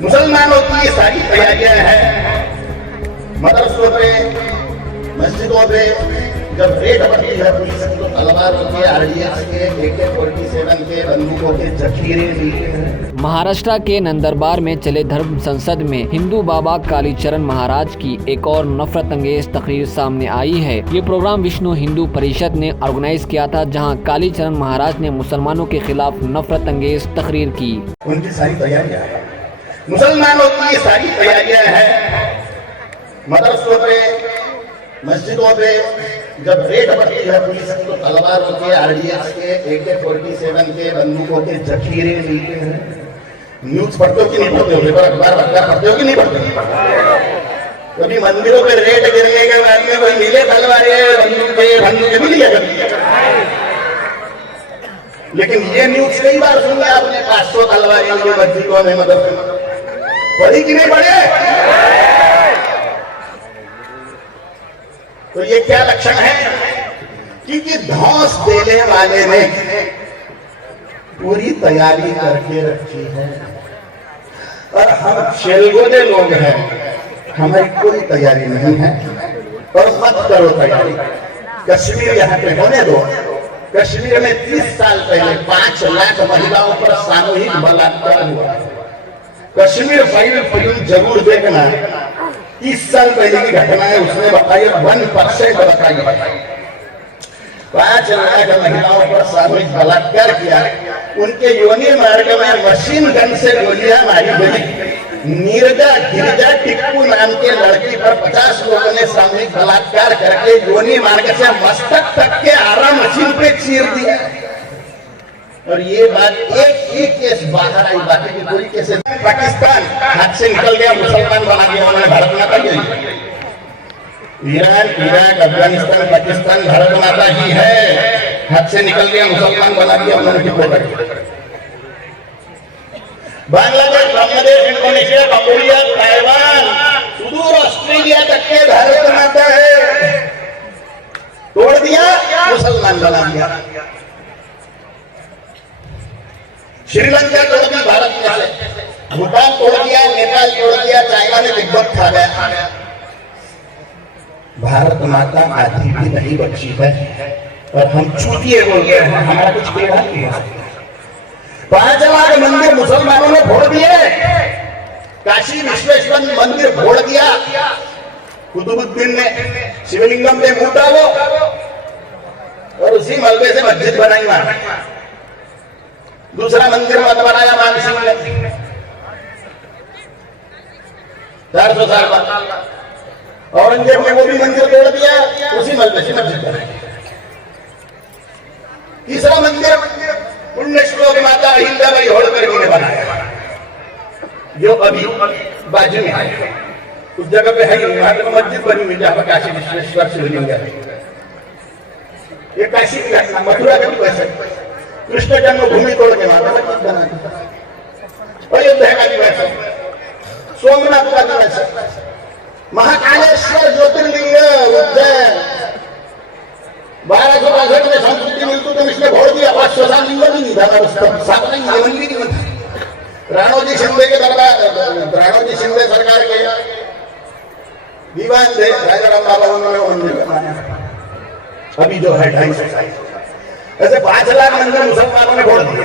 मुसलमानों की ये सारी तैयारियां हैं। मदरसों पे, मस्जिदों पे जब रेड बढ़ती है पुलिस की तो तलवारों के, आरडीएक्स के, AK-47 के, बंदूकों के जखीरे मिलते हैं। महाराष्ट्र के नंदरबार में चले धर्म संसद में हिंदू बाबा कालीचरण महाराज की एक और नफरत अंगेज तकरीर सामने आई है। ये प्रोग्राम विष्णु हिंदू परिषद ने ऑर्गेनाइज किया था, जहां कालीचरण महाराज ने मुसलमानों के खिलाफ नफरत अंगेज तकरीर की। उनकी सारी तैयारियां हैं, मुसलमानों की ये सारी तैयारियां हैं। मदरसों पे, मस्जिदों पे जब रेड बढ़ती है पुलिस की तो तलवारों के, आरडीएक्स के, AK-47 के, बंदूकों के जखीरे मिलते हैं। न्यूज पढ़ते हो कि नहीं पढ़ते हो? पेपर अखबार पढ़ते हो कि नहीं पढ़ते? कभी मंदिरों पे रेड गिरने के बाद में कोई मिले तलवारें, बंदूकें मिली है कभी? लेकिन ये न्यूज कई बार सुन लिया आपने, 500 तलवारें मिली मस्जिदों में, मदरसों में। पढ़ी कि नहीं पढ़े? तो ये क्या लक्षण है कि धौंस देने वाले ने पूरी तैयारी करके रखी है और हम शेलगोले लोग हैं, हमारी कोई तैयारी नहीं है। और मत करो तैयारी, कश्मीर यहाँ पे होने दो। कश्मीर में 30 साल पहले 5 लाख महिलाओं पर सामूहिक बलात्कार हुआ। कश्मीर फाइल फिल्म जरूर देखना, 30 साल पहले की घटना है, उसने बताई 1% बताई। 5 लाख महिलाओं पर सामूहिक बलात्कार किया, उनके योनि मार्ग में मशीन गन से गोलियां मारी गई। नीरजा गिरिजा टिक्कू नाम के लड़की पर 50 लोगों ने सामूहिक बलात्कार करके योनि मार्ग से मस्तक तक के आरा मशीन पे चीर दिया। और ये बात एक ही केस बाहर आई, बाकी की पूरी केस पाकिस्तान हाथ से निकल गया, मुसलमान बना दिया उन्होंने, भारत माता ही। ईरान, इराक, अफगानिस्तान, पाकिस्तान भारत माता ही है, हाथ से निकल गया, मुसलमान बना दिया उन्होंने। Bangladesh, Bangladesh, Indonesia, Cambodia, Taiwan, सुदूर ऑस्ट्रेलिया तक के भारत माता है, तोड़ दिया, मुसलमान बना दिया। श्रीलंका तोड़ दी भारत में से, भूटान तोड़ दिया, नेपाल तोड़ दिया, चाइना ने तिब्बत खा गया। भारत माता आधी भी नहीं बची है और हम चूतिए बोल रहे हैं, हमारा कुछ कहना नहीं है। 5 लाख मंदिर मुसलमानों ने फोड़ दिए, काशी विश्वेश्वर मंदिर फोड़ दिया, कुतुबुद्दीन ने शिवलिंगम पे मुंह डालो और उसी मलबे से मस्जिद बनाई वहां। दूसरा मंदिर मत बनाया मान सिंह ने 400 साल बाद। औरंगजेब ने वो भी मंदिर तोड़ दिया, उसी मलबे से मस्जिद बनाई। तीसरा मंदिर पुण्य श्लोक माता अहिल्याबाई होळकर जी ने बनाया, जो अभी बाजू में है। उस जगह पे है वहां तो मस्जिद बनी हुई जहां पर काशी विश्वेश्वर शिवलिंग है। ये काशी की घटना, मथुरा का भी वैसे, कृष्ण जन्मभूमि तोड़ के वहां पर मस्जिद बना दी। अयोध्या का भी वैसा, सोमनाथ का भी वैसा, महाकालेश्वर ज्योतिर्लिंग उज्जैन 1262 में संस्कृति मिलती तो इसने भोड़ दिया। 500 साल लिंग भी नहीं था, साथ नहीं मंदिर नहीं बनता। राणोजी शिंदे के दरबार, राणोजी शिंदे सरकार के दीवान थे राजा राम बाबा, उन्होंने मंदिर बनाया अभी जो है 250 साल। ऐसे 5 लाख मंदिर मुसलमानों ने भोड़ दिए।